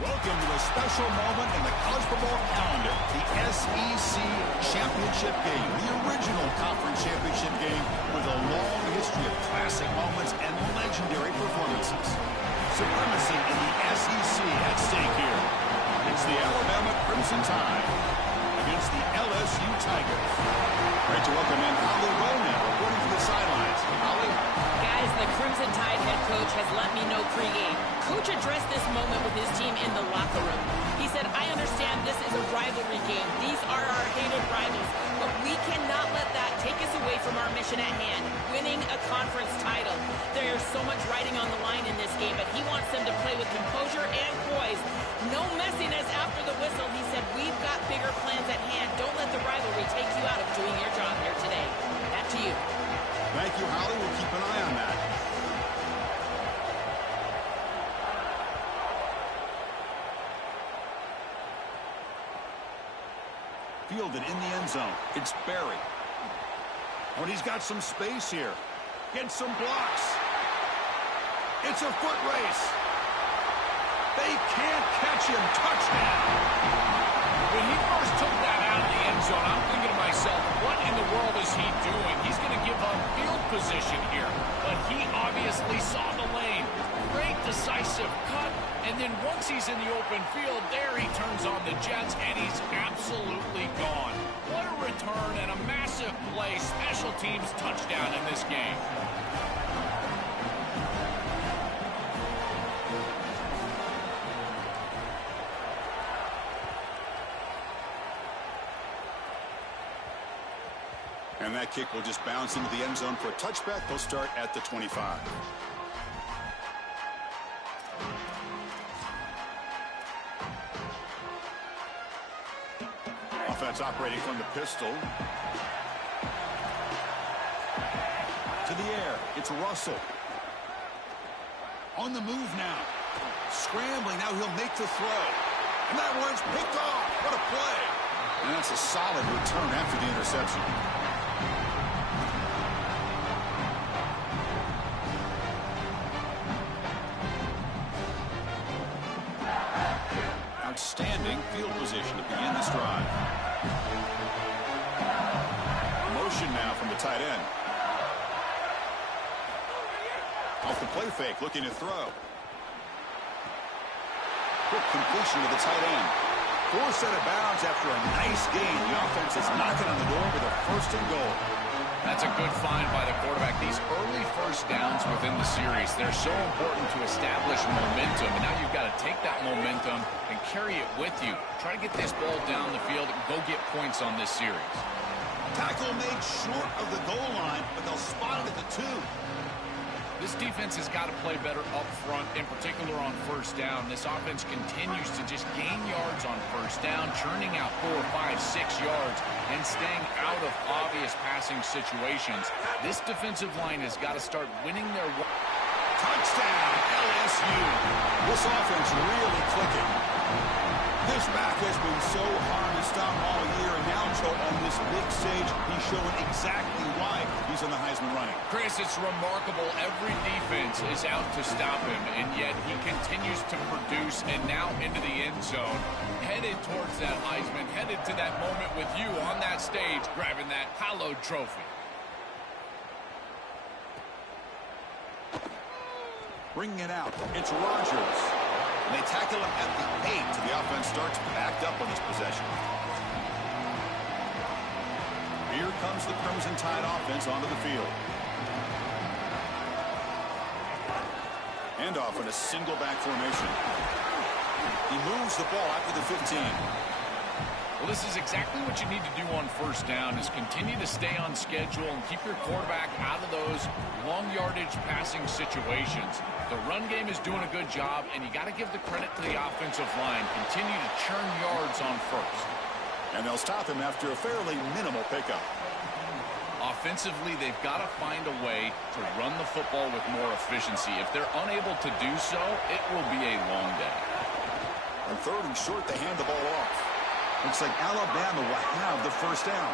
Welcome to a special moment in the college football calendar, the SEC Championship Game, the original conference championship game with a long history of classic moments and legendary performances. Supremacy in the SEC at stake here. It's the Alabama Crimson Tide against the LSU Tigers. Great to welcome in Holly Ronan, reporting from the sidelines. Holly? Guys, the Crimson Tide head coach has let me know pregame. Coach addressed this moment with his team in the locker room. He said, I understand this is a rivalry game. These are our hated rivals, but we cannot let that take us away from our mission at hand, winning a conference title. There's so much riding on the line in this game, but he wants them to play with composure and poise. No messiness after the whistle. He said, we've got bigger plans at hand. Don't let the rivalry take you out of doing your job here today. Back to you. Thank you, Holly. We'll keep an eye on that. Fielded in the end zone. It's Berry. Oh, and he's got some space here. Gets some blocks. It's a foot race. They can't catch him. Touchdown. When he first took that out of the end zone, I'm thinking to myself, what in the world is he doing? He's going to give up field position here. But he obviously saw the lane. Great decisive cut. And then once he's in the open field, there he turns on the jets, and he's absolutely gone. What a return and a massive play. Special teams touchdown in this game. And that kick will just bounce into the end zone for a touchback. They'll start at the 25. Offense operating from the pistol. To the air. It's Russell. On the move now. Scrambling. Now he'll make the throw. And that one's picked off. What a play. And that's a solid return after the interception. Outstanding field position to begin this drive. Motion now from the tight end. Off the play fake, looking to throw. Quick completion to the tight end. Forced out of bounds after a nice gain. The offense is knocking on the door with a first and goal. That's a good find by the quarterback. These early first downs within the series, they're so important to establish momentum. And now you've got to take that momentum and carry it with you. Try to get this ball down the field and go get points on this series. Tackle made short of the goal line, but they'll spot it at the 2. This defense has got to play better up front, in particular on first down. This offense continues to just gain yards on first down, churning out 4, 5, 6 yards, and staying out of obvious passing situations. This defensive line has got to start winning their way. Touchdown, LSU. This offense really clicking. This back has been so hard to stop all year, and now, Joe, on this big stage, he's showing exactly why he's in the Heisman running. Chris, it's remarkable. Every defense is out to stop him, and yet he continues to produce, and now into the end zone, headed towards that Heisman, headed to that moment with you on that stage, grabbing that hallowed trophy. Bringing it out, it's Rodgers. And they tackle him at the 8 to the offense starts backed up on this possession. Here comes the Crimson Tide offense onto the field. Handoff in a single back formation. He moves the ball after the 15. Well, this is exactly what you need to do on first down, is continue to stay on schedule and keep your quarterback out of those long yardage passing situations. The run game is doing a good job, and you got to give the credit to the offensive line. Continue to churn yards on first. And they'll stop him after a fairly minimal pickup. Offensively, they've got to find a way to run the football with more efficiency. If they're unable to do so, it will be a long day. On 3rd and short, they hand the ball off. Looks like Alabama will have the first down.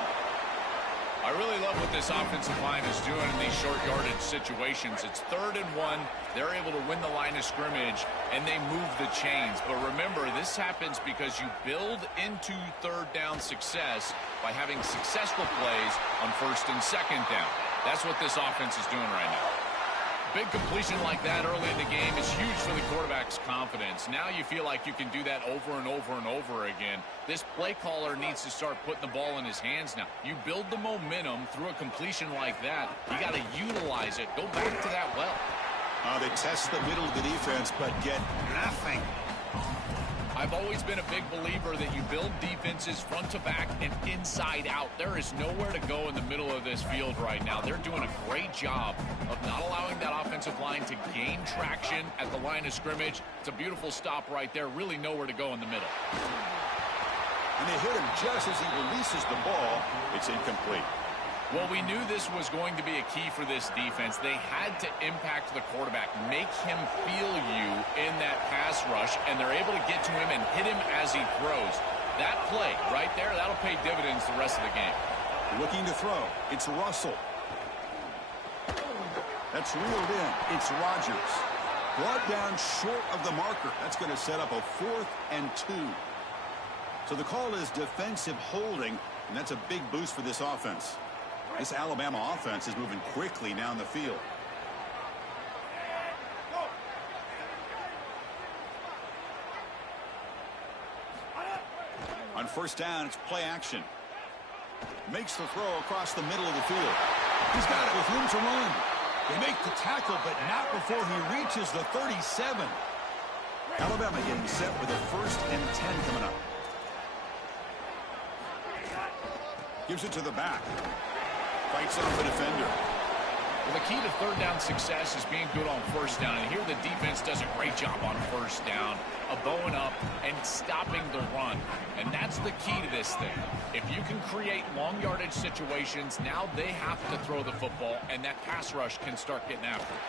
I really love what this offensive line is doing in these short yardage situations. It's 3rd and 1. They're able to win the line of scrimmage, and they move the chains. But remember, this happens because you build into 3rd down success by having successful plays on 1st and 2nd down. That's what this offense is doing right now. Big completion like that early in the game is huge for the quarterback's confidence. Now you feel like you can do that over and over and over again. This play caller needs to start putting the ball in his hands now. You build the momentum through a completion like that. You got to utilize it. Go back to that well. They test the middle of the defense, but get nothing. I've always been a big believer that you build defenses front to back and inside out. There is nowhere to go in the middle of this field right now. They're doing a great job of not allowing that offensive line to gain traction at the line of scrimmage. It's a beautiful stop right there. Really nowhere to go in the middle. And they hit him just as he releases the ball. It's incomplete. Well, we knew this was going to be a key for this defense. They had to impact the quarterback, make him feel you in that pass rush, and they're able to get to him and hit him as he throws. That play right there, that'll pay dividends the rest of the game. Looking to throw. It's Russell. That's reeled in. It's Rodgers. Brought down short of the marker. That's going to set up a 4th and 2. So the call is defensive holding, and that's a big boost for this offense. This Alabama offense is moving quickly down the field. On 1st down, it's play action. Makes the throw across the middle of the field. He's got it with room to run. They make the tackle, but not before he reaches the 37. Alabama getting set with a 1st and 10 coming up. Gives it to the back. Fights off the defender. Well, the key to 3rd down success is being good on 1st down. And here the defense does a great job on 1st down of bowing up and stopping the run. And that's the key to this thing. If you can create long yardage situations, now they have to throw the football, and that pass rush can start getting after it.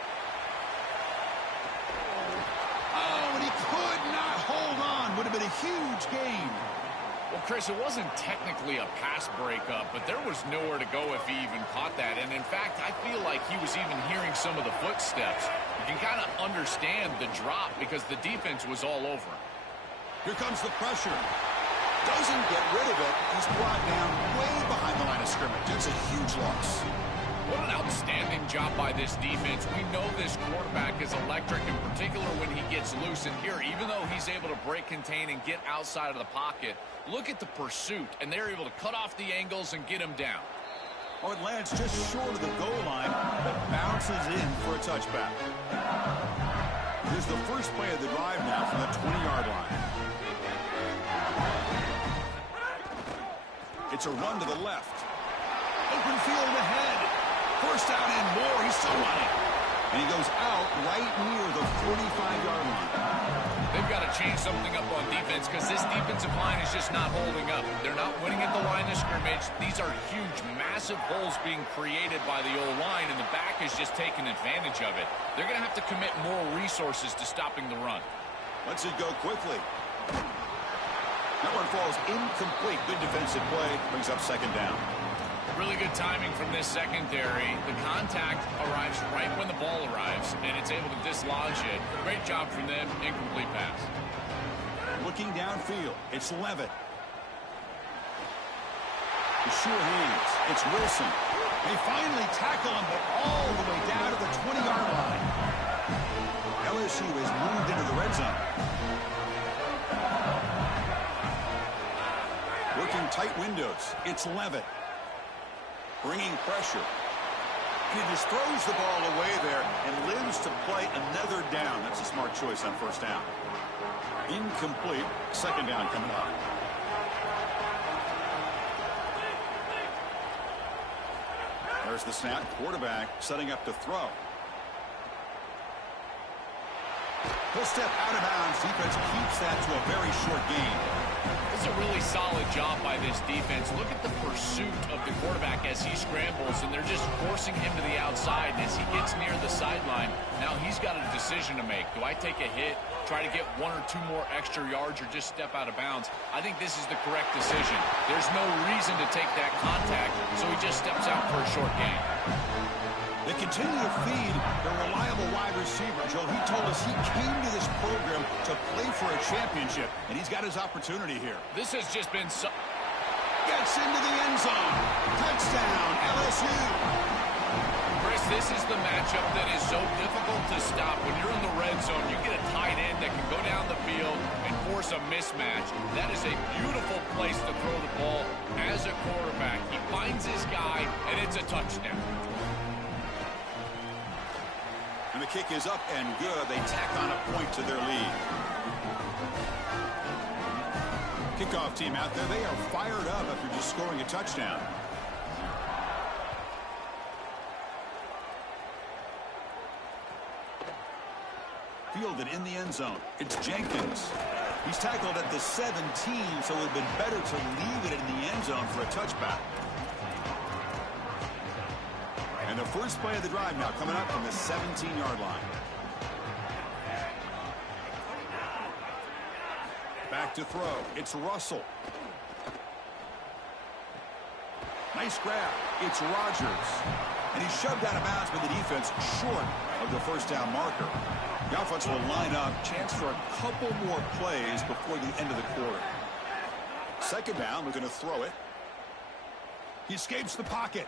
Oh, and he could not hold on. Would have been a huge gain. Well, Chris, it wasn't technically a pass breakup, but there was nowhere to go if he even caught that. And, in fact, I feel like he was even hearing some of the footsteps. You can kind of understand the drop because the defense was all over him. Here comes the pressure. Doesn't get rid of it. He's brought down way behind the line of scrimmage. That's a huge loss. What an outstanding job by this defense. We know this quarterback is electric, in particular when he gets loose. And here, even though he's able to break, contain, and get outside of the pocket, look at the pursuit. And they're able to cut off the angles and get him down. Oh, it lands just short of the goal line, but bounces in for a touchback. Here's the first play of the drive now from the 20-yard line. It's a run to the left. Open field ahead. 1st down and more. He's still running. And he goes out right near the 45-yard line. They've got to change something up on defense because this defensive line is just not holding up. They're not winning at the line of scrimmage. These are huge, massive holes being created by the O-line, and the back is just taking advantage of it. They're going to have to commit more resources to stopping the run. Lets it go quickly. That one falls incomplete. Good defensive play. Brings up 2nd down. Really good timing from this secondary. The contact arrives right when the ball arrives, and it's able to dislodge it. Great job from them. Incomplete pass. Looking downfield. It's Levitt. The sure hands. It's Wilson. They finally tackle him, but all the way down to the 20-yard line. LSU has moved into the red zone. Working tight windows. It's Levitt. Bringing pressure. He just throws the ball away there and lives to play another down. That's a smart choice on 1st down. Incomplete. 2nd down coming up. There's the snap. Quarterback setting up to throw. He'll step out of bounds. Defense keeps that to a very short gain. This is a really solid job by this defense. Look at the pursuit of the quarterback as he scrambles, and they're just forcing him to the outside. And as he gets near the sideline, now he's got a decision to make. Do I take a hit, try to get 1 or 2 more extra yards, or just step out of bounds? I think this is the correct decision. There's no reason to take that contact, so he just steps out for a short gain. They continue to feed the reliable wide receiver. Joe, he told us he came to this program to play for a championship, and he's got his opportunity here. This has just been so... Gets into the end zone. Touchdown, LSU. Chris, this is the matchup that is so difficult to stop. When you're in the red zone, you get a tight end that can go down the field and force a mismatch. That is a beautiful place to throw the ball as a quarterback. He finds his guy, and it's a touchdown. And the kick is up and good. They tack on a point to their lead. Kickoff team out there. They are fired up after just scoring a touchdown. Fielded in the end zone. It's Jenkins. He's tackled at the 17, so it would have been better to leave it in the end zone for a touchback. And the first play of the drive now coming up from the 17-yard line. Back to throw. It's Russell. Nice grab. It's Rodgers. And he's shoved out of bounds by the defense short of the first down marker. The offense will line up. Chance for a couple more plays before the end of the quarter. Second down. We're going to throw it. He escapes the pocket.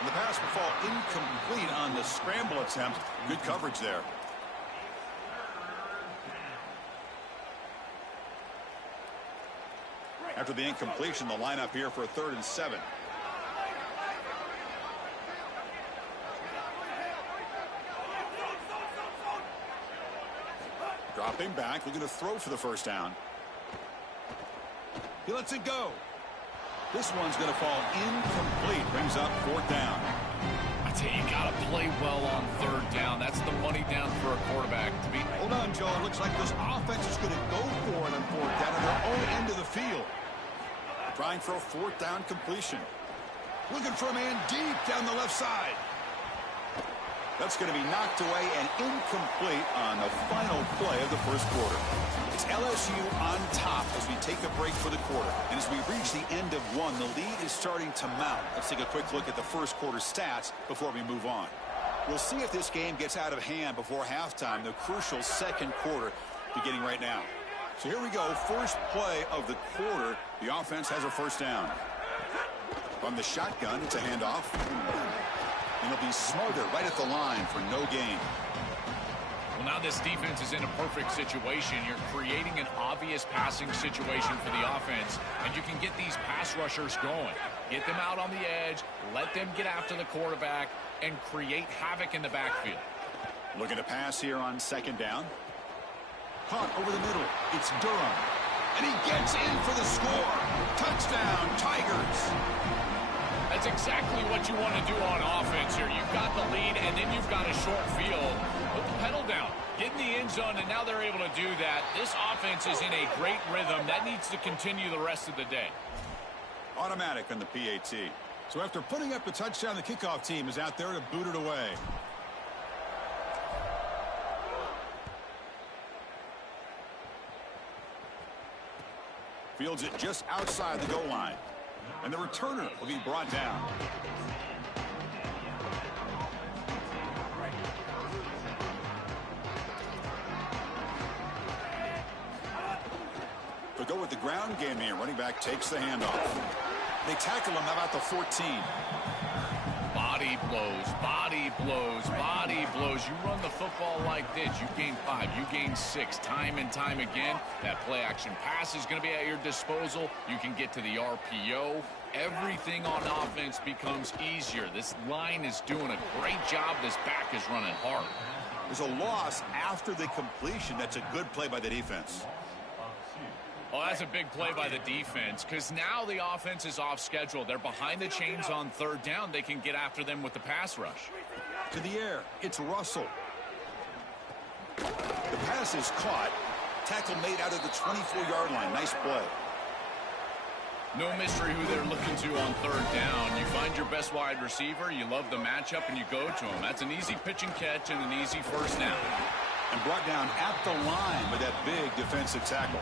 And the pass will fall incomplete on the scramble attempt. Good coverage there. After the incompletion, the lineup here for a 3rd and 7. Dropping back, looking to throw for the first down. He lets it go. This one's going to fall incomplete. Brings up 4th down. I tell you, you got to play well on 3rd down. That's the money down for a quarterback to be. Hold on, Joe. It looks like this offense is going to go for it on 4th down at their own end of the field. Trying for a 4th down completion. Looking for a man deep down the left side. That's going to be knocked away and incomplete on the final play of the first quarter. It's LSU on top as we take a break for the quarter. And as we reach the end of one, the lead is starting to mount. Let's take a quick look at the first quarter stats before we move on. We'll see if this game gets out of hand before halftime, the crucial second quarter beginning right now. So here we go, first play of the quarter. The offense has a first down. From the shotgun, it's a handoff. And it'll be Smothered right at the line for no gain. Well, now this defense is in a perfect situation. You're creating an obvious passing situation for the offense, and you can get these pass rushers going. Get them out on the edge, let them get after the quarterback, and create havoc in the backfield. Looking to pass here on second down. Caught over the middle. It's Durham. And he gets in for the score. Touchdown, Tigers. That's exactly what you want to do on offense here. You've got the lead, and then you've got a short field. Put the pedal down. Get in the end zone, and now they're able to do that. This offense is in a great rhythm. That needs to continue the rest of the day. Automatic on the PAT. So after putting up the touchdown, the kickoff team is out there to boot it away. Fields it just outside the goal line. And the returner will be brought down. They'll go with the ground game here. Running back takes the handoff. They tackle him about the 14. Body blows, body blows, body blows. You run the football like this, you gain 5, you gain 6, time and time again. That play action pass is going to be at your disposal. You can get to the RPO. Everything on offense becomes easier. This line is doing a great job. This back is running hard. There's a loss after the completion. That's a good play by the defense. Oh, that's a big play by the defense because now the offense is off schedule. They're behind the chains on third down. They can get after them with the pass rush. To the air, it's Russell. The pass is caught. Tackle made out of the 24-yard line. Nice play. No mystery who they're looking to on third down. You find your best wide receiver, you love the matchup, and you go to him. That's an easy pitch and catch and an easy first down. And brought down at the line with that big defensive tackle.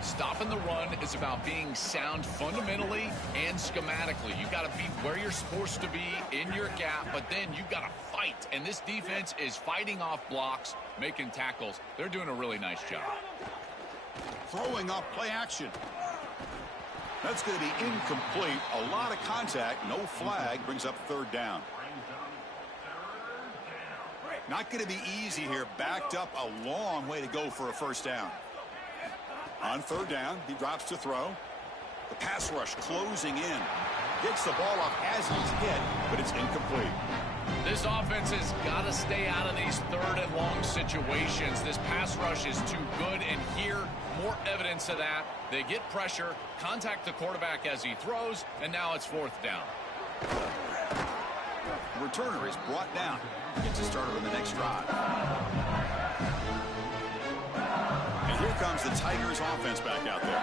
Stopping the run is about being sound fundamentally and schematically. You got to be where you're supposed to be in your gap, but then you got to fight. And this defense is fighting off blocks, making tackles. They're doing a really nice job. Throwing off play action. That's going to be incomplete. A lot of contact. No flag. Brings up third down. Not going to be easy here. Backed up a long way to go for a first down. On third down, he drops to throw. The pass rush closing in. Gets the ball off as he's hit, but it's incomplete. This offense has got to stay out of these third and long situations. This pass rush is too good, and here, more evidence of that. They get pressure, contact the quarterback as he throws, and now it's fourth down. The returner is brought down. Gets a starter on the next drive. And here comes the Tigers offense back out there.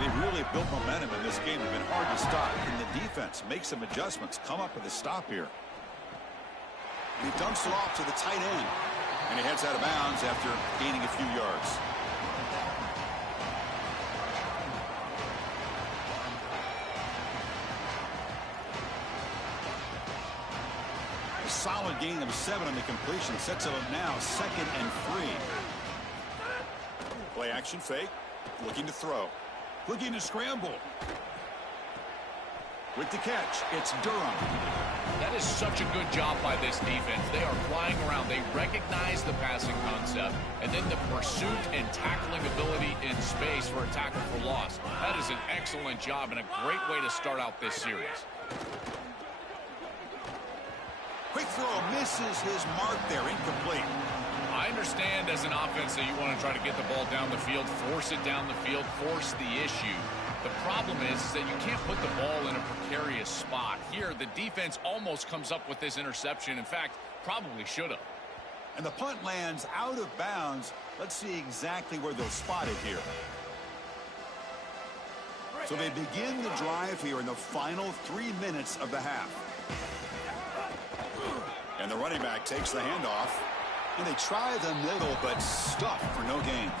They really built momentum in this game. They've been hard to stop. And the defense makes some adjustments, come up with a stop here. And he dumps it off to the tight end. And he heads out of bounds after gaining a few yards. A solid gain of 7 on the completion. Sets it up now, 2nd and 3. Play action fake. Looking to throw. Looking to scramble. With the catch, it's Durham. That is such a good job by this defense. They are flying around. They recognize the passing concept, and then the pursuit and tackling ability in space for a tackle for loss. That is an excellent job and a great way to start out this series. Quick throw misses his mark there. Incomplete. I understand as an offense that you want to try to get the ball down the field, force it down the field, force the issue. The problem is that you can't put the ball in a precarious spot. Here, the defense almost comes up with this interception. In fact, probably should have. And the punt lands out of bounds. Let's see exactly where they'll spot it here. So they begin the drive here in the final 3 minutes of the half. And the running back takes the handoff. And they try the middle, but stuffed for no gain.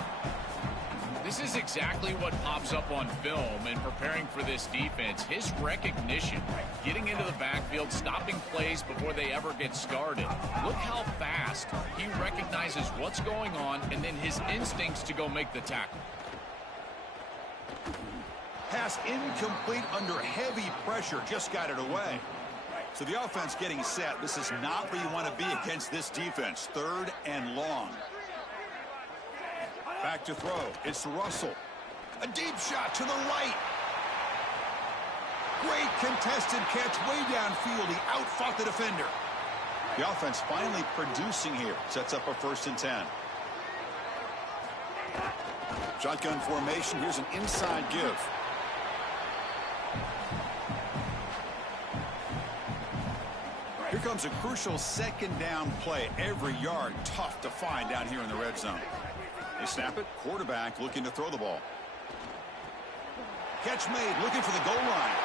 This is exactly what pops up on film in preparing for this defense. His recognition, getting into the backfield, stopping plays before they ever get started. Look how fast he recognizes what's going on and then his instincts to go make the tackle. Pass incomplete under heavy pressure. Just got it away. So the offense getting set. This is not where you want to be against this defense. 3rd and long. Back to throw. It's Russell. A deep shot to the right. Great contested catch way downfield. He outfought the defender. The offense finally producing here. Sets up a 1st and 10. Shotgun formation. Here's an inside give. Here comes a crucial 2nd down play. Every yard tough to find down here in the red zone. They snap it. Quarterback looking to throw the ball. Catch made. Looking for the goal line.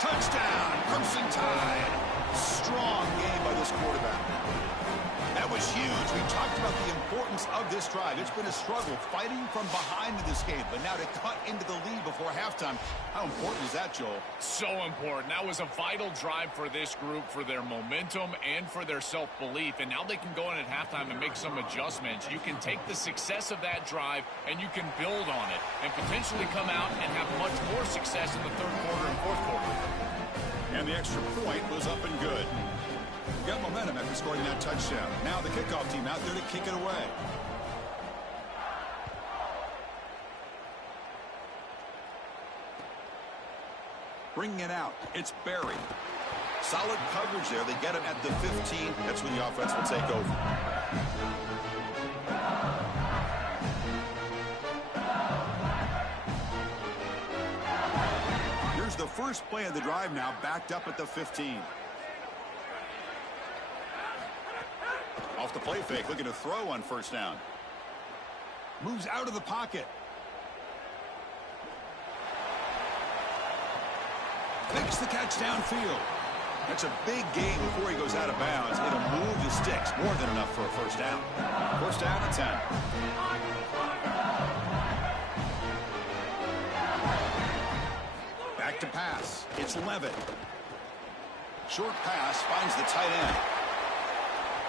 Touchdown. Crimson Tide. Strong game by this quarterback. That was huge. We talked about the importance of this drive. It's been a struggle fighting from behind in this game, but now to cut into the lead before halftime. How important is that, Joel? So important. That was a vital drive for this group, for their momentum and for their self-belief. And now they can go in at halftime and make some adjustments. You can take the success of that drive and you can build on it and potentially come out and have much more success in the 3rd quarter and 4th quarter. And the extra point was up and good. Got momentum after scoring that touchdown. Now the kickoff team out there to kick it away. Bringing it out. It's Barry. Solid coverage there. They get him at the 15. That's when the offense will take over. Here's the first play of the drive now, backed up at the 15. Off the play fake, looking to throw on 1st down. Moves out of the pocket. Makes the catch downfield. That's a big gain before he goes out of bounds. It'll move the sticks. More than enough for a first down. First down and 10. Back to pass. It's Levitt. Short pass finds the tight end.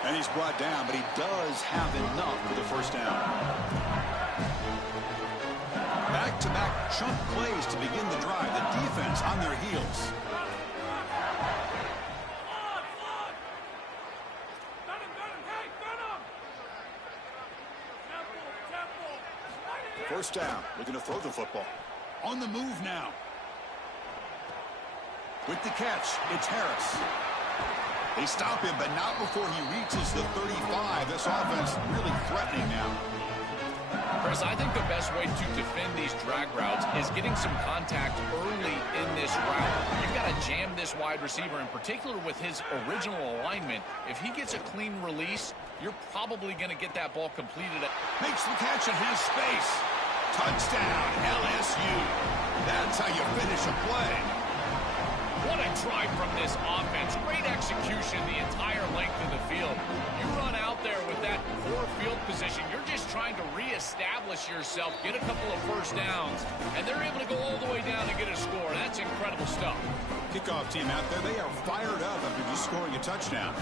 And he's brought down, but he does have enough for the first down. Back-to-back chunk plays to begin the drive. The defense on their heels. First down. Looking to throw the football. On the move now. With the catch, it's Harris. They stop him, but not before he reaches the 35. This offense really threatening now. Chris, I think the best way to defend these drag routes is getting some contact early in this route. You've got to jam this wide receiver, in particular with his original alignment. If he gets a clean release, you're probably going to get that ball completed. Makes the catch and has space. Touchdown, LSU. That's how you finish a play. What a drive from this offense. Great execution the entire length of the field. You run out there with that poor field position. You're just trying to reestablish yourself, get a couple of first downs, and they're able to go all the way down and get a score. That's incredible stuff. Kickoff team out there, they are fired up after just scoring a touchdown.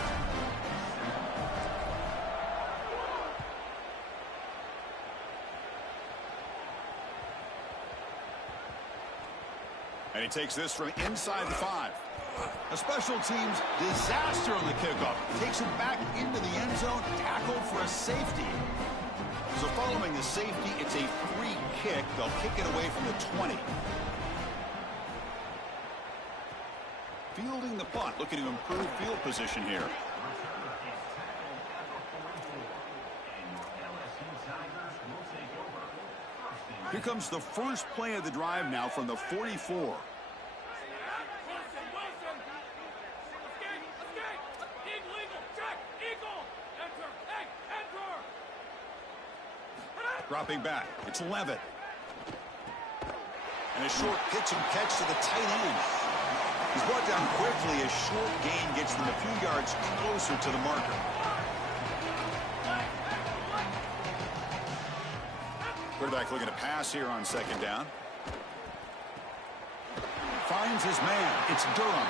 And he takes this from inside the 5. A special teams disaster on the kickoff. Takes it back into the end zone, tackled for a safety. So following the safety, it's a free kick. They'll kick it away from the 20. Fielding the punt, looking to improve field position here. Here comes the first play of the drive now from the 44. Dropping back, it's Levitt. And a short pitch and catch to the tight end. He's brought down quickly. A short gain gets them a few yards closer to the marker. Quarterback looking to pass here on second down. Finds his man. It's Durham.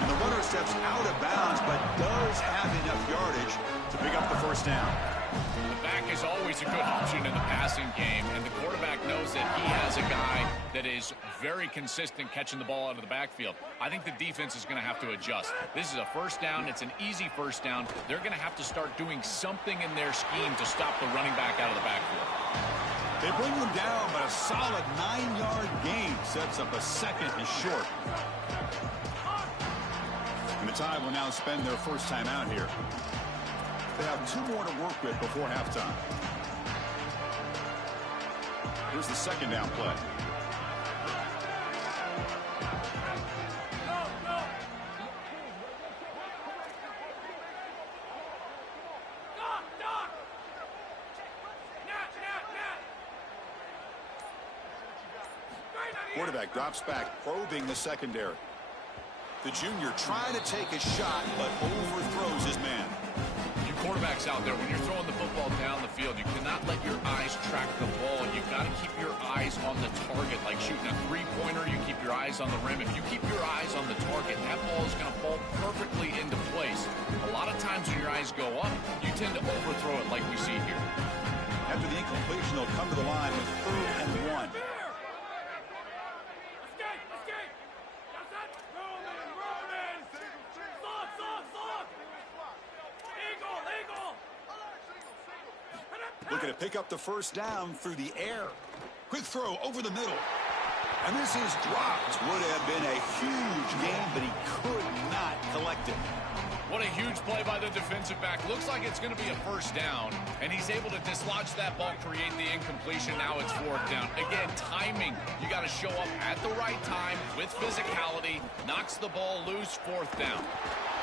And the runner steps out of bounds, but does have enough yardage to pick up the first down. The back is always a good option in the passing game, and the quarterback knows that he has a guy that is very consistent catching the ball out of the backfield. I think the defense is going to have to adjust. This is a first down. It's an easy first down. They're going to have to start doing something in their scheme to stop the running back out of the backfield. They bring them down, but a solid 9-yard gain sets up a second and short. And the Tide will now spend their first time out here. They have 2 more to work with before halftime. Here's the second down play. Quarterback drops back, probing the secondary. The junior trying to take a shot, but overthrows his man. You quarterbacks out there, when you're throwing the football down the field, you cannot let your eyes track the ball. You've got to keep your eyes on the target. Like shooting a three-pointer, you keep your eyes on the rim. If you keep your eyes on the target, that ball is going to fall perfectly into place. A lot of times when your eyes go up, you tend to overthrow it like we see here. After the incompletion, they'll come to the line with 3rd and 1. Looking to pick up the first down through the air. Quick throw over the middle. And this is dropped. Would have been a huge gain, but he could not collect it. What a huge play by the defensive back. Looks like it's going to be a first down, and he's able to dislodge that ball, create the incompletion. Now it's 4th down. Again, timing. You got to show up at the right time with physicality. Knocks the ball loose, 4th down.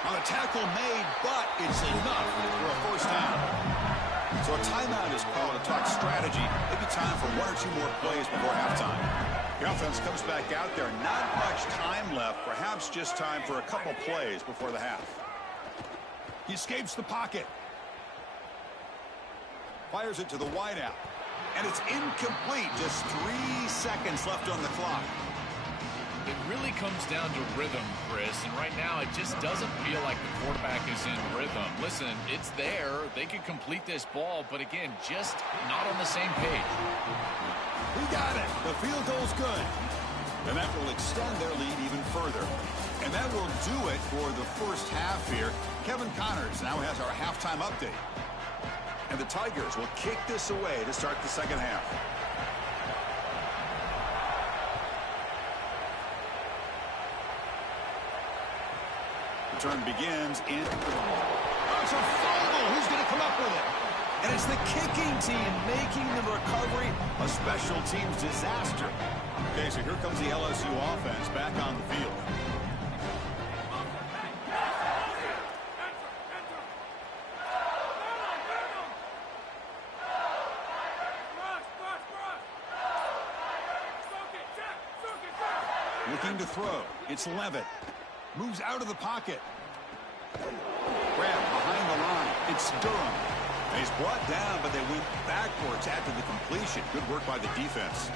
Well, the tackle made, but it's enough for a first down. So a timeout is called to talk strategy. Maybe time for 1 or 2 more plays before halftime. The offense comes back out there. Not much time left. Perhaps just time for a couple plays before the half. He escapes the pocket. Fires it to the wideout. And it's incomplete. Just 3 seconds left on the clock. It really comes down to rhythm, Chris, and right now it just doesn't feel like the quarterback is in rhythm. Listen, it's there. They could complete this ball, but again, just not on the same page. He got it. The field goal's good. And that will extend their lead even further. And that will do it for the first half here. Kevin Connors now has our halftime update. And the Tigers will kick this away to start the second half. Return begins in. Oh, it's a fumble. Who's going to come up with it? And it's the kicking team making the recovery a special teams disaster. Okay, so here comes the LSU offense back on the field. Looking to throw. It's Levitt. Moves out of the pocket. Grab behind the line. It's Durham. And he's brought down, but they went backwards after the completion. Good work by the defense.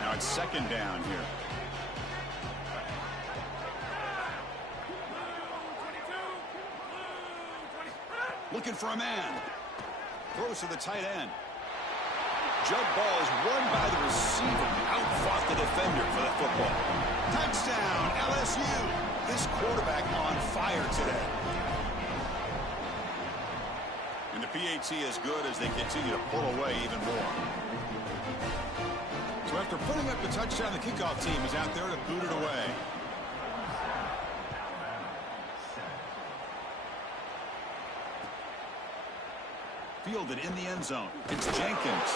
Now it's second down here. Looking for a man. Throws to the tight end. Jump ball is won by the receiver. Outfought the defender for the football. Touchdown, LSU. This quarterback on fire today. And the PAT is good as they continue to pull away even more. So after putting up the touchdown, the kickoff team is out there to boot it away. Fielded in the end zone. It's Jenkins.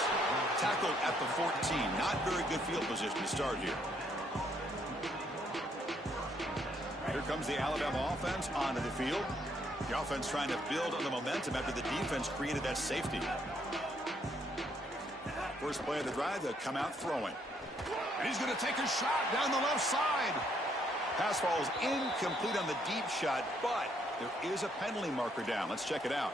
Tackled at the 14. Not very good field position to start here. Here comes the Alabama offense onto the field. The offense trying to build on the momentum after the defense created that safety. First play of the drive, they'll come out throwing. And he's going to take a shot down the left side. Pass falls incomplete on the deep shot, but there is a penalty marker down. Let's check it out.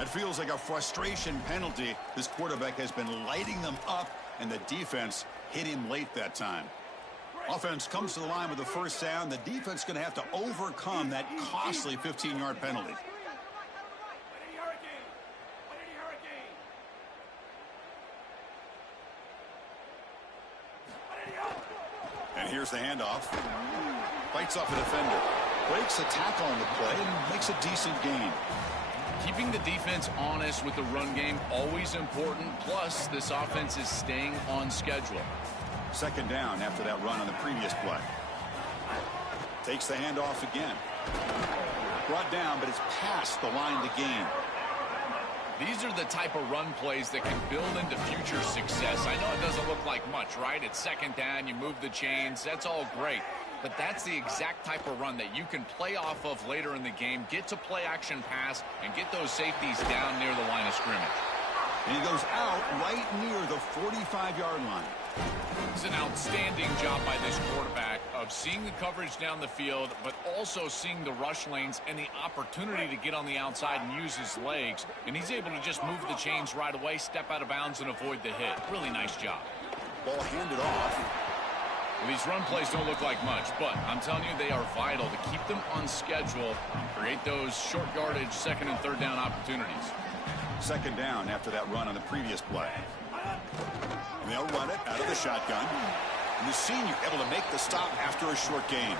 It feels like a frustration penalty. This quarterback has been lighting them up, and the defense hit him late that time. Offense comes to the line with the first down. The defense is going to have to overcome that costly 15-yard penalty. And here's the handoff. Fights off a defender. Breaks a tackle on the play and makes a decent gain. Keeping the defense honest with the run game, always important. Plus, this offense is staying on schedule. Second down after that run on the previous play. Takes the handoff again. Brought down, but it's past the line to gain. These are the type of run plays that can build into future success. I know it doesn't look like much, right? It's second down, you move the chains, that's all great. But that's the exact type of run that you can play off of later in the game, get to play action pass, and get those safeties down near the line of scrimmage. And he goes out right near the 45-yard line. It's an outstanding job by this quarterback of seeing the coverage down the field, but also seeing the rush lanes and the opportunity to get on the outside and use his legs. And he's able to just move the chains right away, step out of bounds, and avoid the hit. Really nice job. Ball handed off. Well, these run plays don't look like much, but I'm telling you, they are vital to keep them on schedule and create those short yardage second and third down opportunities. Second down after that run on the previous play. And they'll run it out of the shotgun. And the senior able to make the stop after a short gain.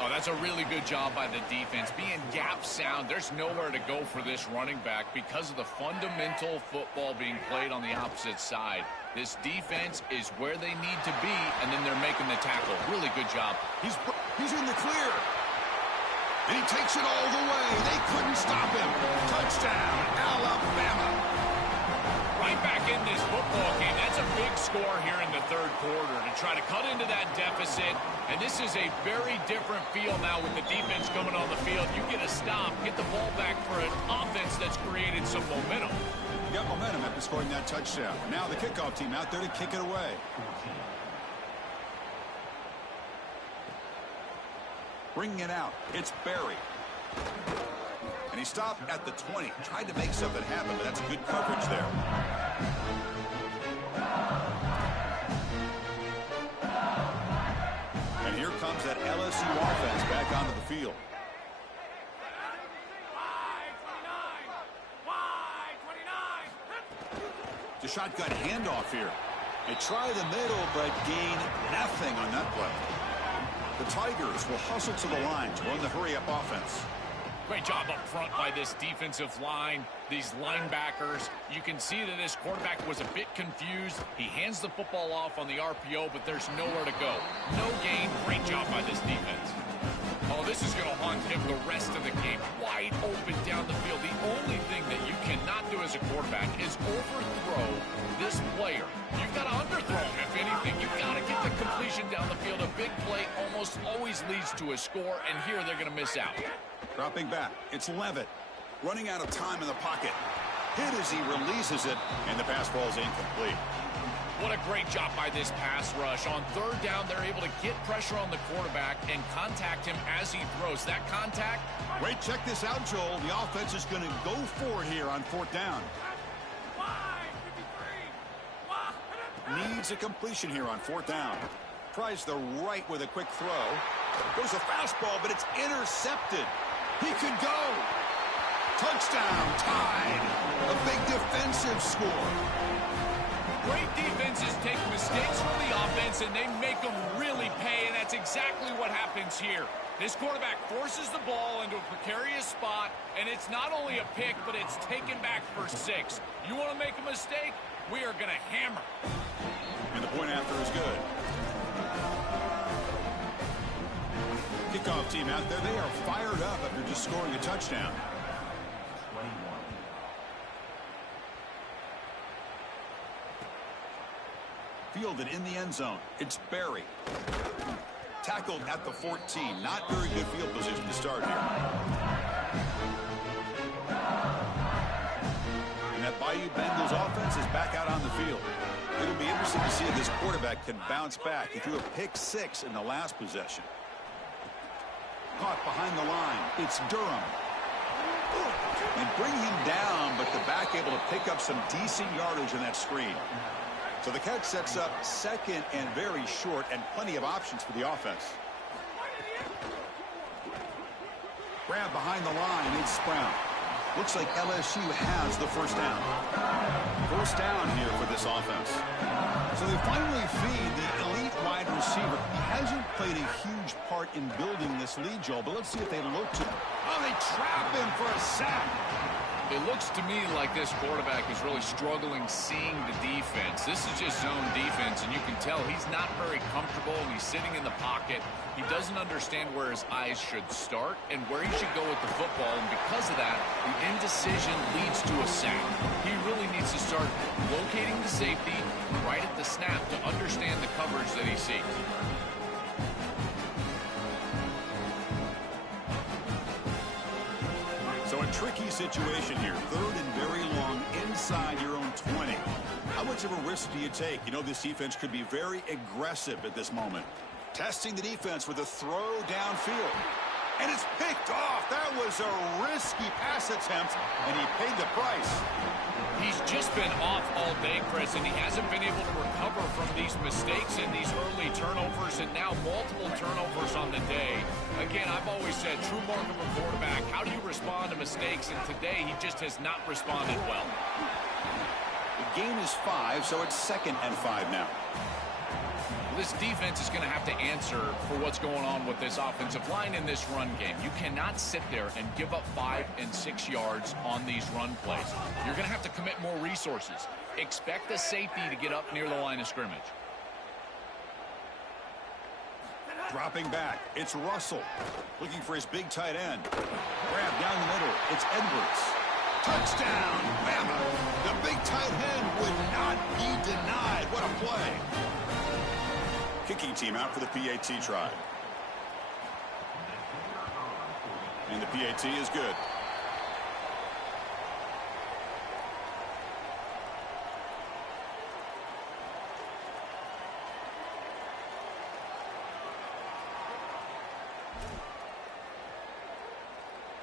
Oh, that's a really good job by the defense. Being gap sound, there's nowhere to go for this running back because of the fundamental football being played on the opposite side. This defense is where they need to be, and then they're making the tackle. Really good job. He's in the clear. And he takes it all the way. They couldn't stop him. Touchdown, Alabama. Right back in this football game. That's a big score here in the third quarter to try to cut into that deficit. And this is a very different feel now with the defense coming on the field. You get a stop, get the ball back for an offense that's created some momentum. You got momentum after scoring that touchdown. Now the kickoff team out there to kick it away. Bringing it out, it's Barry. And he stopped at the 20. Tried to make something happen, but that's good coverage there. And here comes that LSU offense back onto the field. The shotgun handoff here. They try the middle, but gain nothing on that play. The Tigers will hustle to the line to run the hurry-up offense. Great job up front by this defensive line, these linebackers. You can see that this quarterback was a bit confused. He hands the football off on the RPO, but there's nowhere to go. No gain. Great job by this defense. Oh, this is going to haunt him the rest of the game. Wide open down the field. The only thing that you cannot do as a quarterback is overthrow this player. You've got to underthrow him, if anything. You've got to get the completion down the field. A big play almost always leads to a score, and here they're going to miss out. Dropping back, it's Levitt. Running out of time in the pocket. Hit as he releases it, and the pass falls incomplete. What a great job by this pass rush. On third down, they're able to get pressure on the quarterback and contact him as he throws. That contact. Wait, check this out, Joel. The offense is going to go for it here on fourth down. Needs a completion here on fourth down. Tries the right with a quick throw. Goes a fastball, but it's intercepted. He could go. Touchdown, tied. A big defensive score. Great defenses take mistakes from the offense, and they make them really pay, and that's exactly what happens here. This quarterback forces the ball into a precarious spot, and it's not only a pick, but it's taken back for 6. You want to make a mistake? We are going to hammer. And the point after is good. Kickoff team out there, they are fired up after just scoring a touchdown. Fielded in the end zone. It's Barry. Tackled at the 14. Not very good field position to start here. And that Bayou Bengals offense is back out on the field. It'll be interesting to see if this quarterback can bounce back. He threw a pick-6 in the last possession. Caught behind the line. It's Durham. And bring him down, but the back able to pick up some decent yardage in that screen. So the catch sets up second and very short, and plenty of options for the offense. Grab behind the line. It's Brown. Looks like LSU has the first down. First down here for this offense. So they finally feed the elite wide receiver. He hasn't played a huge part in building this lead, Joel, but let's see if they look to him. Oh, they trap him for a sack. It looks to me like this quarterback is really struggling seeing the defense. This is just zone defense, and you can tell he's not very comfortable, and he's sitting in the pocket. He doesn't understand where his eyes should start and where he should go with the football, and because of that, the indecision leads to a sack. He really needs to start locating the safety right at the snap to understand the coverage that he sees. So a tricky situation here. Third and very long inside your own 20. How much of a risk do you take? You know, this defense could be very aggressive at this moment. Testing the defense with a throw downfield. And it's picked off. That was a risky pass attempt, and he paid the price. He's just been off all day, Chris, and he hasn't been able to recover from these mistakes and these early turnovers, and now multiple turnovers on the day. Again, I've always said, true mark of a quarterback, how do you respond to mistakes? And today, he just has not responded well. The game is 5, so it's 2nd and 5 now. This defense is going to have to answer for what's going on with this offensive line in this run game. You cannot sit there and give up 5 and 6 yards on these run plays. You're going to have to commit more resources. Expect the safety to get up near the line of scrimmage. Dropping back, it's Russell. Looking for his big tight end. Grab down the middle, it's Edwards. Touchdown, Bama. The big tight end would not be denied. What a play. Kicking team out for the PAT try. And the PAT is good.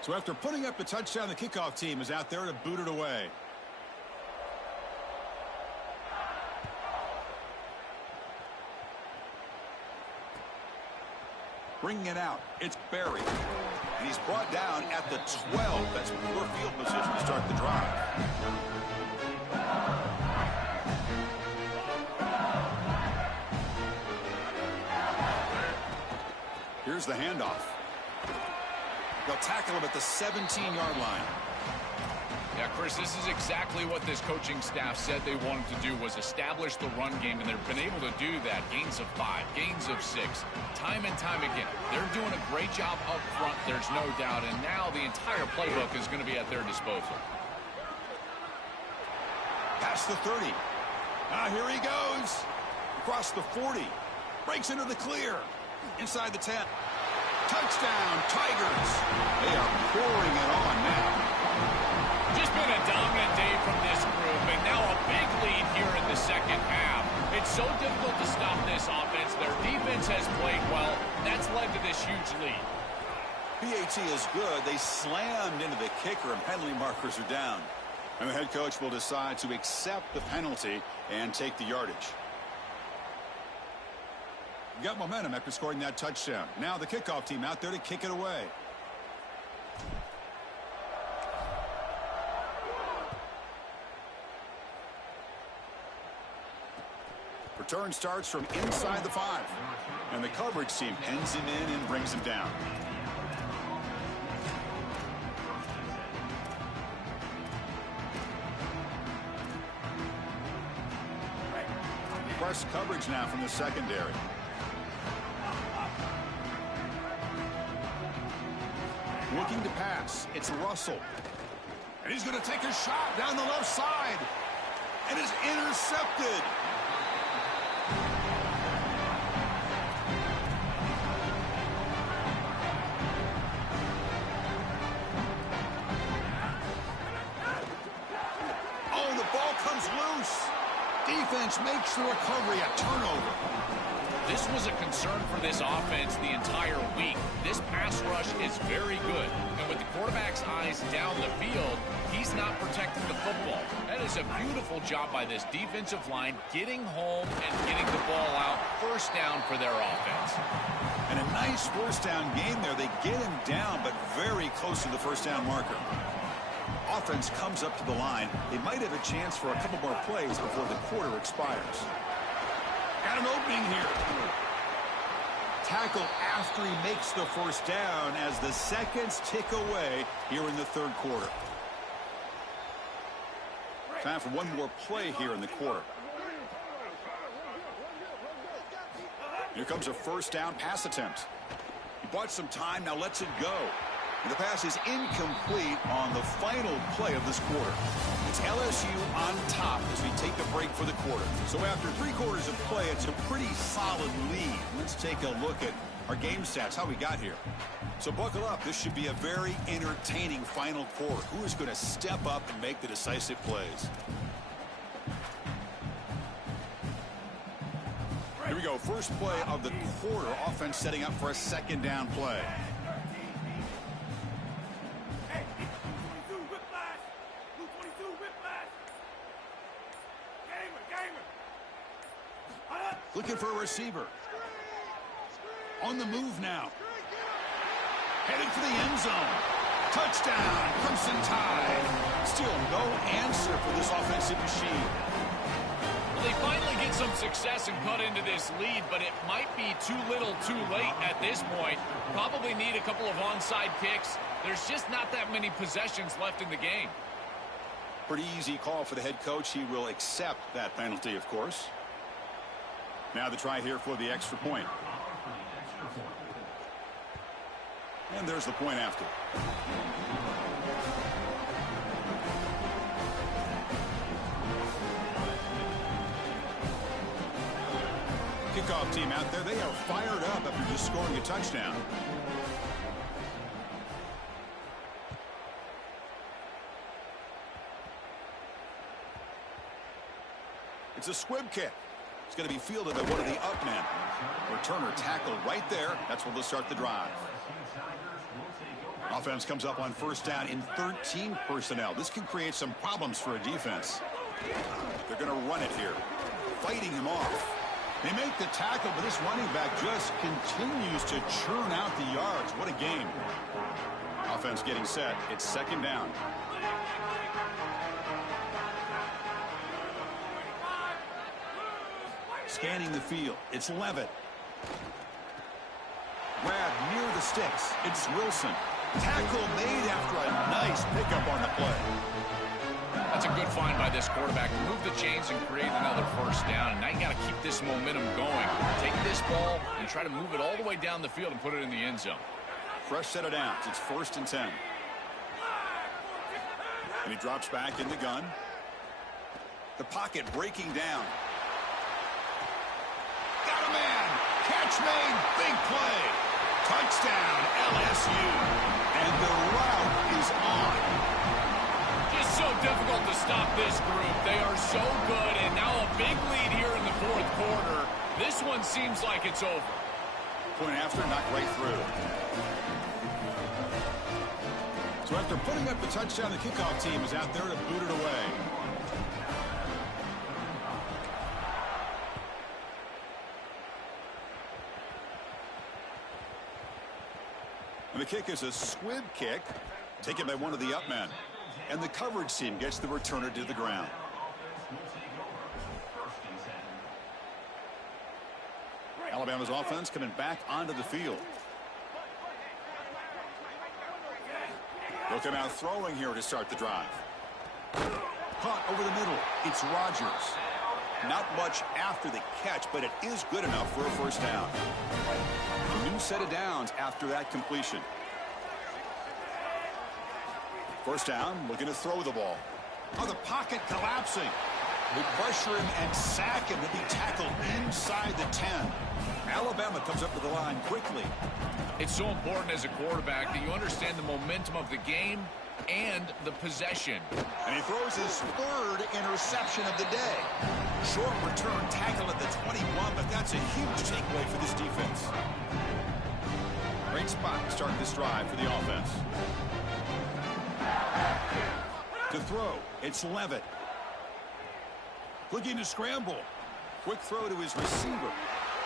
So after putting up the touchdown, the kickoff team is out there to boot it away. Bringing it out, it's Barry. And he's brought down at the 12. That's poor field position to start the drive. Here's the handoff. They'll tackle him at the 17-yard line. Yeah, Chris, this is exactly what this coaching staff said they wanted to do, was establish the run game, and they've been able to do that. Gains of 5, gains of 6, time and time again. They're doing a great job up front, there's no doubt, and now the entire playbook is going to be at their disposal. Past the 30. Here he goes. Across the 40. Breaks into the clear. Inside the 10. Touchdown, Tigers. They are pouring it on now. Just been a dominant day from this group, and now a big lead here in the second half. It's so difficult to stop this offense. Their defense has played well. That's led to this huge lead. PAT is good. They slammed into the kicker, and penalty markers are down. And the head coach will decide to accept the penalty and take the yardage. Got momentum after scoring that touchdown. Now the kickoff team out there to kick it away. Return starts from inside the 5. And the coverage team pins him in and brings him down. Press coverage now from the secondary. Looking to pass. It's Russell. And he's going to take a shot down the left side. And it's intercepted. Oh, the ball comes loose. Defense makes the recovery, a turnover. This was a concern for this offense the entire week. This pass rush is very good. And with the quarterback's eyes down the field, he's not protecting the football. That is a beautiful job by this defensive line, getting home and getting the ball out. First down for their offense. And a nice first down game there. They get him down, but very close to the first down marker. Offense comes up to the line. They might have a chance for a couple more plays before the quarter expires. Got an opening here. Tackle after he makes the first down as the seconds tick away here in the third quarter. Time for one more play here in the quarter. Here comes a first down pass attempt. He bought some time, now lets it go. And the pass is incomplete on the final play of this quarter. It's LSU on top as we take the break for the quarter. So after 3 quarters of play, it's a pretty solid lead. Let's take a look at our game stats, how we got here. So buckle up. This should be a very entertaining final quarter. Who is going to step up and make the decisive plays? Here we go. First play of the quarter. Offense setting up for a second down play. Looking for a receiver. On the move now. Headed for the end zone. Touchdown, Crimson Tide. Still no answer for this offensive machine. Well, they finally get some success and cut into this lead, but it might be too little too late at this point. Probably need a couple of onside kicks. There's just not that many possessions left in the game. Pretty easy call for the head coach. He will accept that penalty, of course. Now the try here for the extra point. And there's the point after. Kickoff team out there. They are fired up after just scoring a touchdown. It's a squib kick. It's going to be fielded by one of the up men. Returner tackled right there. That's where they'll start the drive. Offense comes up on first down in 13 personnel. This can create some problems for a defense. They're going to run it here, fighting him off. They make the tackle, but this running back just continues to churn out the yards. What a game. Offense getting set. It's second down. Scanning the field. It's Levitt. Grab near the sticks. It's Wilson. Tackle made after a nice pickup on the play. That's a good find by this quarterback. Move the chains and create another first down. And now you got to keep this momentum going. Take this ball and try to move it all the way down the field and put it in the end zone. Fresh set of downs. It's 1st and 10. And he drops back in the gun. The pocket breaking down. Got a man. Catch made. Big play. Touchdown, LSU. And the route is on. Just so difficult to stop this group. They are so good, and now a big lead here in the 4th quarter. This one seems like it's over. Point after, knocked right through. So after putting up the touchdown, the kickoff team is out there to boot it away. And the kick is a squib kick, taken by one of the up men. And the coverage team gets the returner to the ground. Alabama's offense coming back onto the field. They'll come out throwing here to start the drive. Caught over the middle. It's Rodgers. Not much after the catch, but it is good enough for a first down. A new set of downs after that completion. First down, looking to throw the ball. Oh, the pocket collapsing. They pressure him and sack him to be tackled inside the 10. Alabama comes up to the line quickly. It's so important as a quarterback that you understand the momentum of the game and the possession. And he throws his 3rd interception of the day. Short return tackle at the 21, but that's a huge takeaway for this defense. Great spot to start this drive for the offense. To throw, it's Levitt. Looking to scramble. Quick throw to his receiver.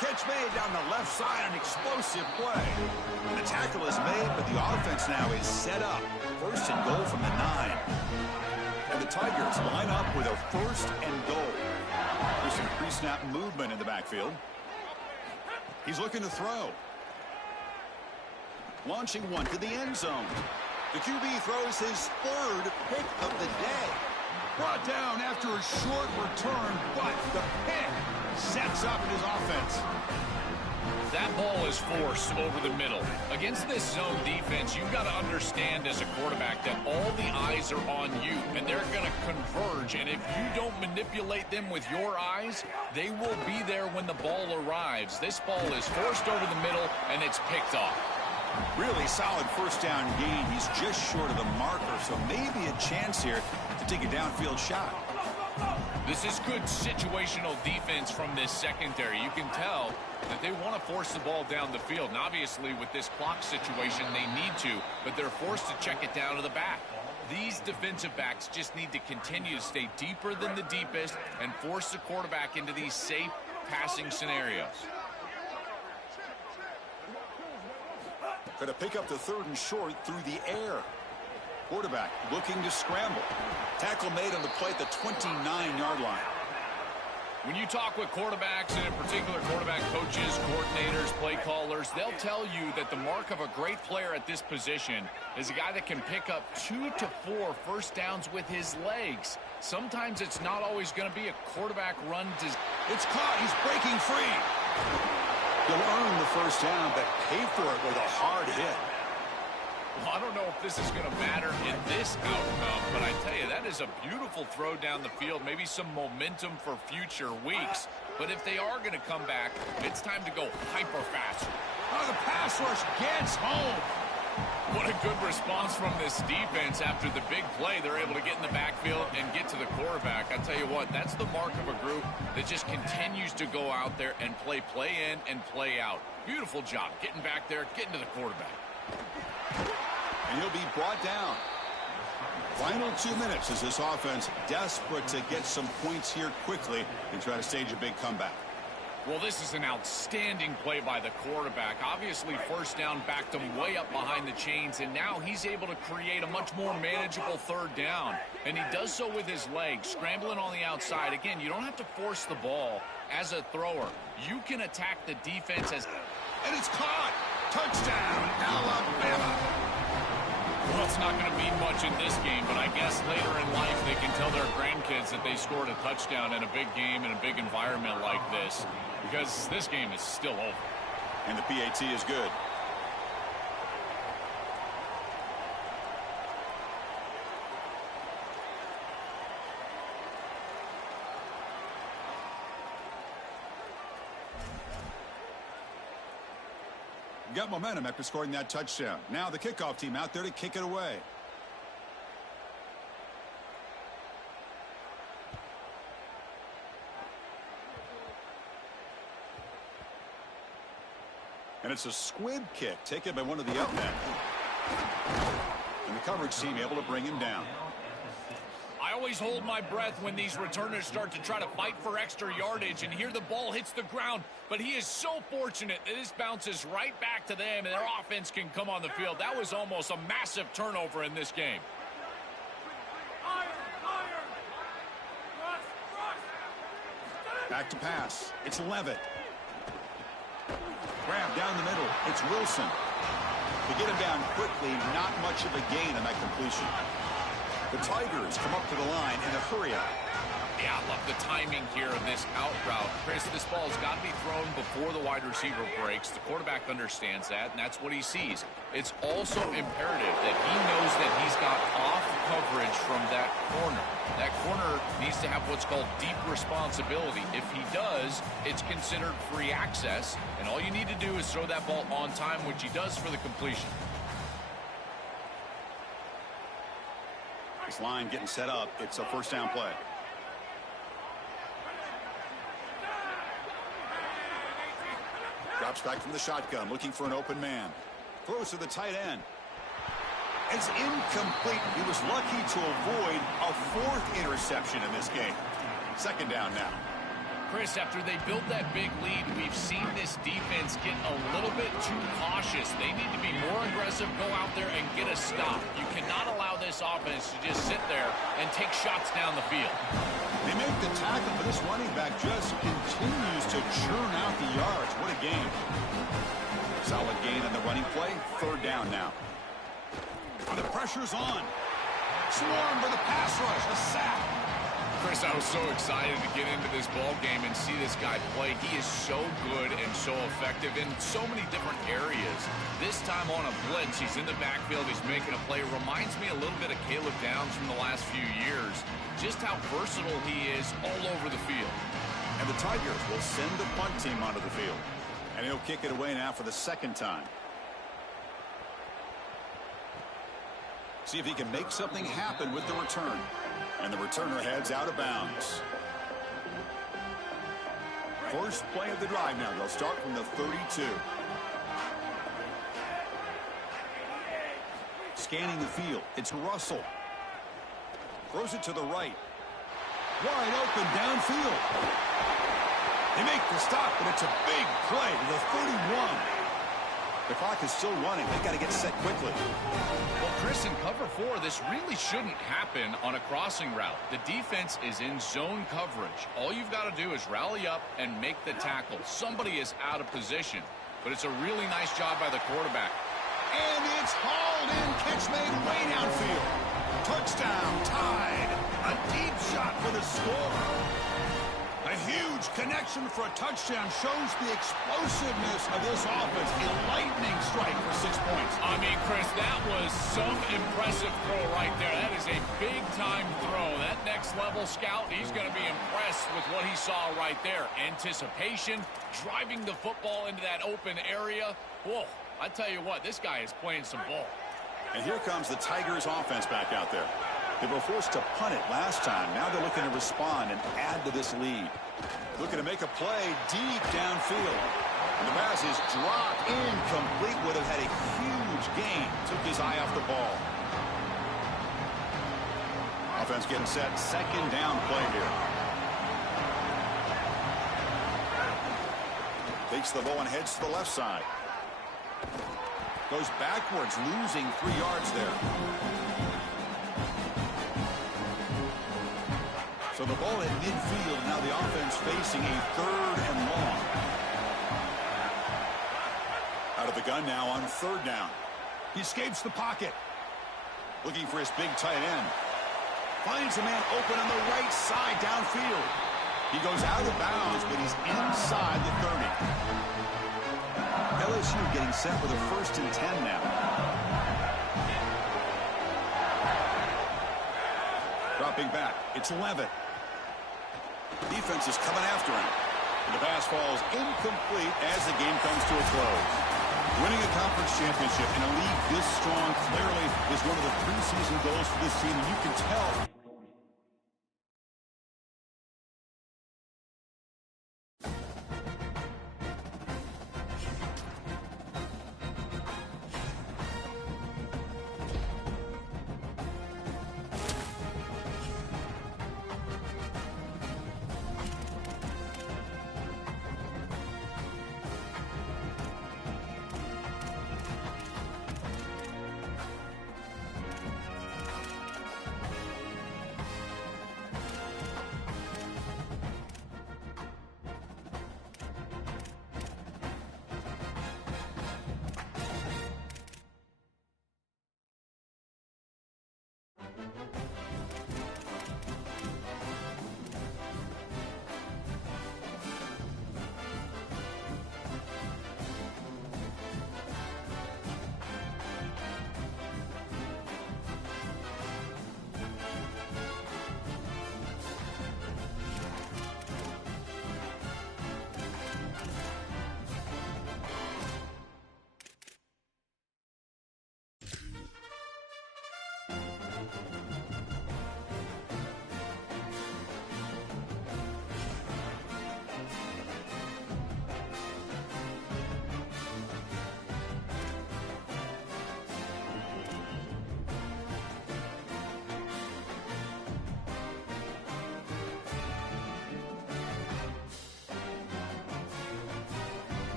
Catch made down the left side, an explosive play. The tackle is made, but the offense now is set up. 1st and goal from the 9. And the Tigers line up with a 1st and goal. There's some pre-snap movement in the backfield. He's looking to throw. Launching one to the end zone. The QB throws his 3rd pick of the day. Brought down after a short return, but the pick sets up his offense. That ball is forced over the middle. Against this zone defense, you've got to understand as a quarterback that all the eyes are on you, and they're going to converge. And if you don't manipulate them with your eyes, they will be there when the ball arrives. This ball is forced over the middle, and it's picked off. Really solid first down gain. He's just short of the marker, so maybe a chance here to take a downfield shot. This is good situational defense from this secondary. You can tell that they want to force the ball down the field. And obviously, with this clock situation, they need to, but they're forced to check it down to the back. These defensive backs just need to continue to stay deeper than the deepest and force the quarterback into these safe passing scenarios. Going to pick up the 3rd and short through the air. Quarterback looking to scramble. Tackle made on the play at the 29-yard line. When you talk with quarterbacks, and in particular quarterback coaches, coordinators, play callers, they'll tell you that the mark of a great player at this position is a guy that can pick up 2 to 4 first downs with his legs. Sometimes it's not always going to be a quarterback run. It's caught. He's breaking free. You'll earn the first down, but pay for it with a hard hit. Well, I don't know if this is going to matter in this outcome, but I tell you, that is a beautiful throw down the field. Maybe some momentum for future weeks. But if they are going to come back, it's time to go hyper fast. Oh, the pass rush gets home. What a good response from this defense after the big play. They're able to get in the backfield and get to the quarterback. I tell you what, that's the mark of a group that just continues to go out there and play in and play out. Beautiful job getting back there, getting to the quarterback. And he'll be brought down. Final 2 minutes as this offense desperate to get some points here quickly and try to stage a big comeback. Well, this is an outstanding play by the quarterback. Obviously, first down backed him way up behind the chains, and now he's able to create a much more manageable third down. And he does so with his legs, scrambling on the outside. Again, you don't have to force the ball as a thrower. You can attack the defense as... And it's caught! Touchdown, Alabama! Well, it's not going to mean much in this game, but I guess later in life they can tell their grandkids that they scored a touchdown in a big game in a big environment like this, because this game is still over. And the PAT is good. Got momentum after scoring that touchdown. Now the kickoff team out there to kick it away. And it's a squib kick taken by one of the out men. And the coverage team able to bring him down. I always hold my breath when these returners start to try to fight for extra yardage, and here the ball hits the ground, but he is so fortunate that this bounces right back to them and their offense can come on the field. That was almost a massive turnover in this game. Back to pass. It's Levitt. Grab down the middle. It's Wilson. To get him down quickly, not much of a gain on that completion. The Tigers come up to the line in a hurry-up. Yeah, I love the timing here of this out route. Chris, this ball's got to be thrown before the wide receiver breaks. The quarterback understands that, and that's what he sees. It's also imperative that he knows that he's got off coverage from that corner. That corner needs to have what's called deep responsibility. If he does, it's considered free access, and all you need to do is throw that ball on time, which he does for the completion. This line getting set up. It's a first down play. Drops back from the shotgun, looking for an open man. Throws to the tight end. It's incomplete. He was lucky to avoid a fourth interception in this game. Second down now. Chris, after they built that big lead, we've seen this defense get a little bit too cautious. They need to be more aggressive, go out there and get a stop. You cannot allow this offense to just sit there and take shots down the field. They make the tackle, but this running back just continues to churn out the yards. What a game. Solid gain on the running play. Third down now. The pressure's on. Swarm for the pass rush. A sack. Chris, I was so excited to get into this ball game and see this guy play. He is so good and so effective in so many different areas. This time on a blitz, he's in the backfield, he's making a play. Reminds me a little bit of Caleb Downs from the last few years. Just how versatile he is all over the field. And the Tigers will send the punt team onto the field. And he'll kick it away now for the second time. See if he can make something happen with the return. And the returner heads out of bounds. First play of the drive now. They'll start from the 32. Scanning the field. It's Russell. Throws it to the right. Wide open downfield. They make the stop, but it's a big play to the 31. The clock is still running. They've got to get set quickly. Well, Chris, in cover 4, this really shouldn't happen on a crossing route. The defense is in zone coverage. All you've got to do is rally up and make the tackle. Somebody is out of position, but it's a really nice job by the quarterback. And it's hauled in. Catch made way downfield. Touchdown, tied. A deep shot for the score. A huge connection for a touchdown shows the explosiveness of this offense. A lightning strike for 6 points. I mean, Chris, that was some impressive throw right there. That is a big-time throw. That next-level scout, he's going to be impressed with what he saw right there. Anticipation, driving the football into that open area. Whoa, I tell you what, this guy is playing some ball. And here comes the Tigers offense back out there. They were forced to punt it last time. Now they're looking to respond and add to this lead. Looking to make a play deep downfield. And the pass is dropped. Incomplete. Would have had a huge gain. Took his eye off the ball. Offense getting set. Second down play here. Takes the ball and heads to the left side. Goes backwards, losing 3 yards there. So the ball at midfield. Now the offense facing a 3rd and long. Out of the gun now on 3rd down. He escapes the pocket. Looking for his big tight end. Finds a man open on the right side downfield. He goes out of bounds, but he's inside the 30. LSU getting set with a 1st and 10 now. Dropping back. It's Levitt. Defense is coming after him. And the pass falls incomplete as the game comes to a close. Winning a conference championship in a league this strong clearly is one of the preseason goals for this team. And you can tell